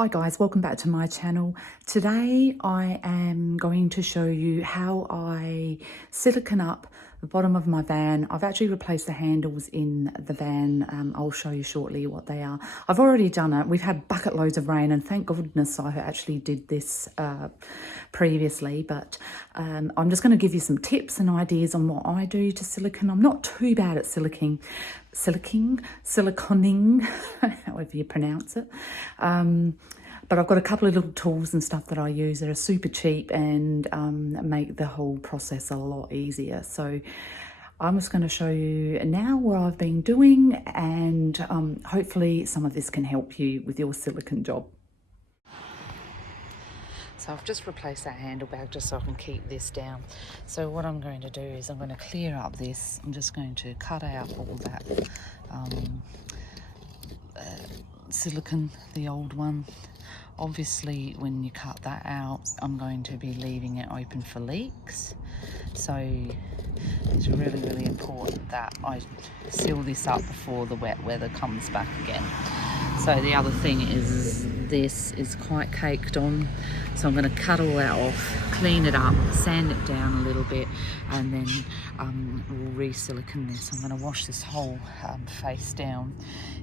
Hi guys, welcome back to my channel. Today I am going to show you how I silicone up the bottom of my van. I've actually replaced the handles in the van. I'll show you shortly what they are. I've already done it. We've had bucket loads of rain and thank goodness I actually did this previously, but I'm just going to give you some tips and ideas on what I do to silicone. I'm not too bad at siliconing, however you pronounce it. But I've got a couple of little tools and stuff that I use that are super cheap and make the whole process a lot easier. So I'm just going to show you now what I've been doing, and hopefully some of this can help you with your silicone job. So I've just replaced that handlebar just so I can keep this down. So what I'm going to do is I'm going to clear up this. I'm just going to cut out all that silicone, the old one. Obviously when you cut that out, I'm going to be leaving it open for leaks. So it's really important that I seal this up before the wet weather comes back again. So the other thing is this is quite caked on, so I'm going to cut all that off, clean it up, sand it down a little bit, and then we'll re-silicone this. I'm going to wash this whole face down.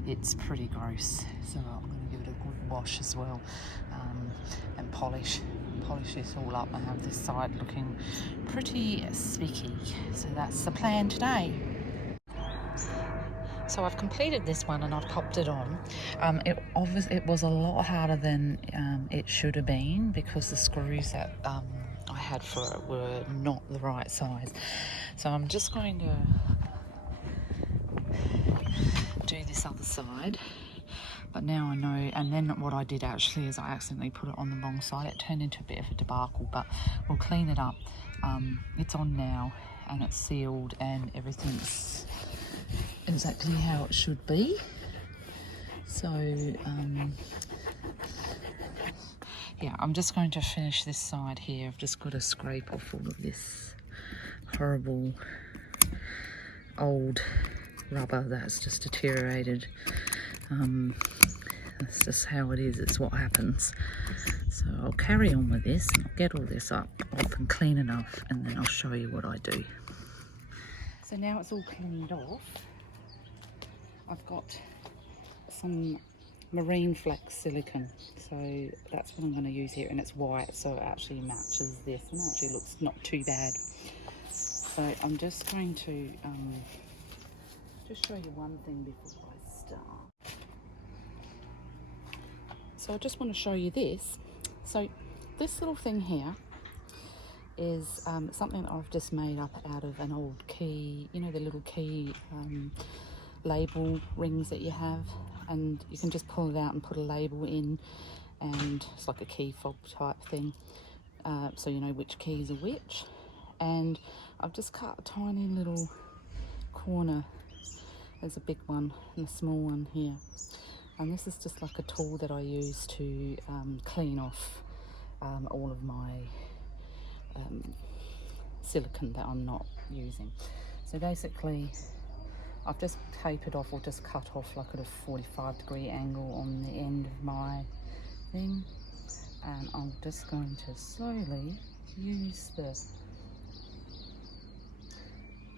It's pretty gross, so I'm going to give it a good wash as well, and polish this all up and have this side looking pretty spicky. So that's the plan today. So I've completed this one and I've popped it on. It was a lot harder than it should have been because the screws that I had for it were not the right size. So I'm just going to do this other side. But now I know, and then what I did actually is I accidentally put it on the wrong side. It turned into a bit of a debacle, but we'll clean it up. It's on now and it's sealed and everything's exactly how it should be. So yeah, I'm just going to finish this side here. I've just got to scrape off all of this horrible old rubber that's just deteriorated. That's just how it is, it's what happens. So I'll carry on with this and I'll get all this off and clean enough, and then I'll show you what I do. So now it's all cleaned off, I've got some marine flex silicone, so that's what I'm going to use here, and it's white, so it actually matches this and actually looks not too bad. So I'm just going to just show you one thing before I start. So I just want to show you this. So this little thing here is something that I've just made up out of an old key, you know, the little key label rings that you have, and you can just pull it out and put a label in, and it's like a key fob type thing, so you know which keys are which. And I've just cut a tiny little corner. There's a big one and a small one here, and this is just like a tool that I use to clean off all of my silicone that I'm not using. So basically I've just tapered off, or just cut off like at a 45-degree angle on the end of my thing, and I'm just going to slowly use the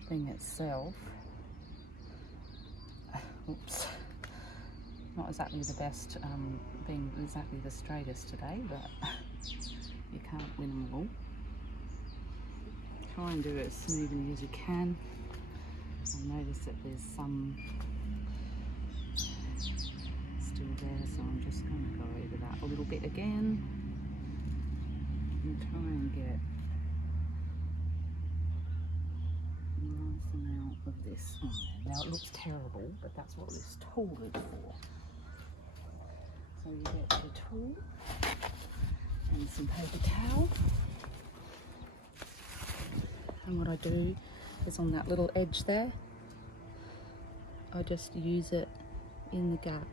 thing itself. Oops, not exactly the best, being exactly the straightest today, but you can't win them all. Try and do it as smoothly as you can. I notice that there's some still there, so I'm just going to go over that a little bit again and try and get a nice amount of this on there. Now it looks terrible, but that's what this tool is for. So you get the tool and some paper towel, and what I do is on that little edge there, I just use it in the gap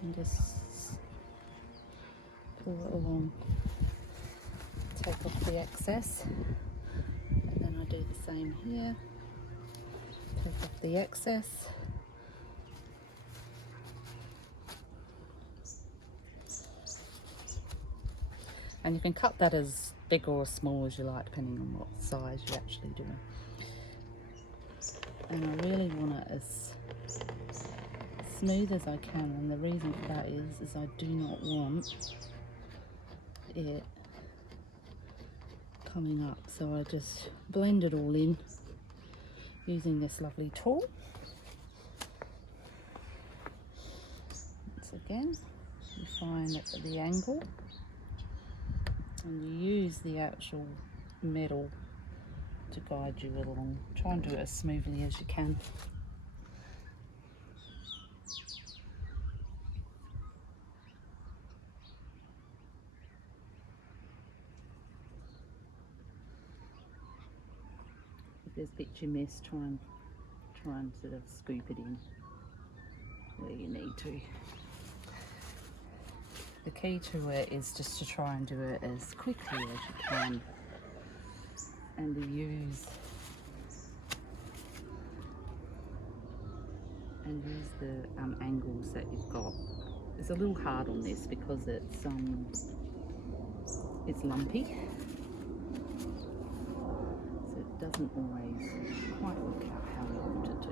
and just pull it along, take off the excess, and then I do the same here, take off the excess, And you can cut that as big or as small as you like, depending on what size you're actually doing. And I really want it as smooth as I can, and the reason for that is I do not want it coming up, so I just blend it all in using this lovely tool. Once again, you find it at the angle and you use the actual metal to guide you along. Try and do it as smoothly as you can. If there's bits you miss, try and sort of scoop it in where you need to. The key to it is just to try and do it as quickly as you can, and to use the angles that you've got. It's a little hard on this because it's lumpy, so it doesn't always quite work out how you want it to.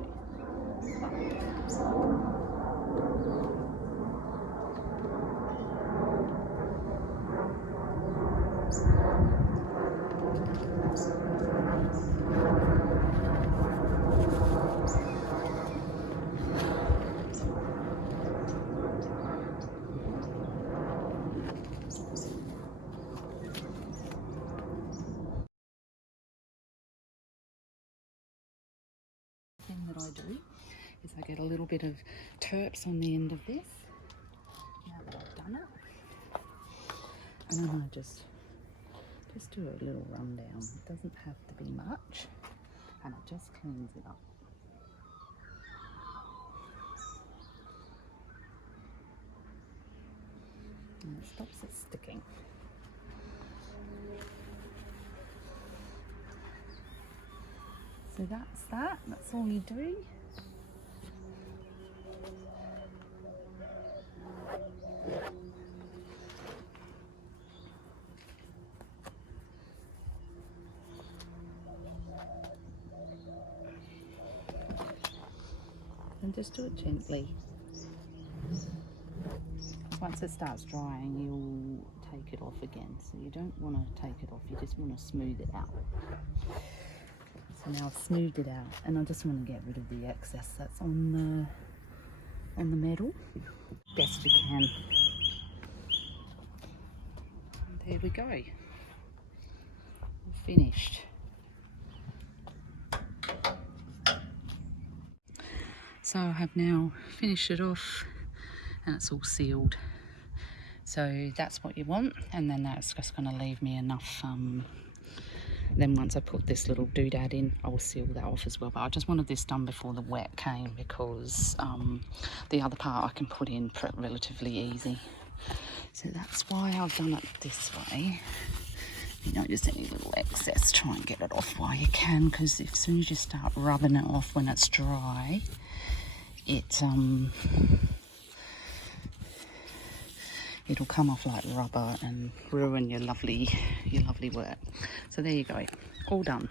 That I do is I get a little bit of terps on the end of this, now that I've done it, and then I just do a little rundown. It doesn't have to be much, and it just cleans it up. And it stops it sticking. So that's all you do. And just do it gently. Once it starts drying, you'll take it off again. So you don't want to take it off, you just want to smooth it out. So now I've smoothed it out, and I just want to get rid of the excess that's on the metal, best you can. And there we go. We're finished. So I have now finished it off, and it's all sealed. So that's what you want, and then that's just going to leave me enough. Then once I put this little doodad in, I will seal that off as well. But I just wanted this done before the wet came, because the other part I can put in relatively easy. So that's why I've done it this way. If you notice any little excess, try and get it off while you can, because as soon as you start rubbing it off when it's dry, it'll come off like rubber and ruin your lovely work. So there you go, all done.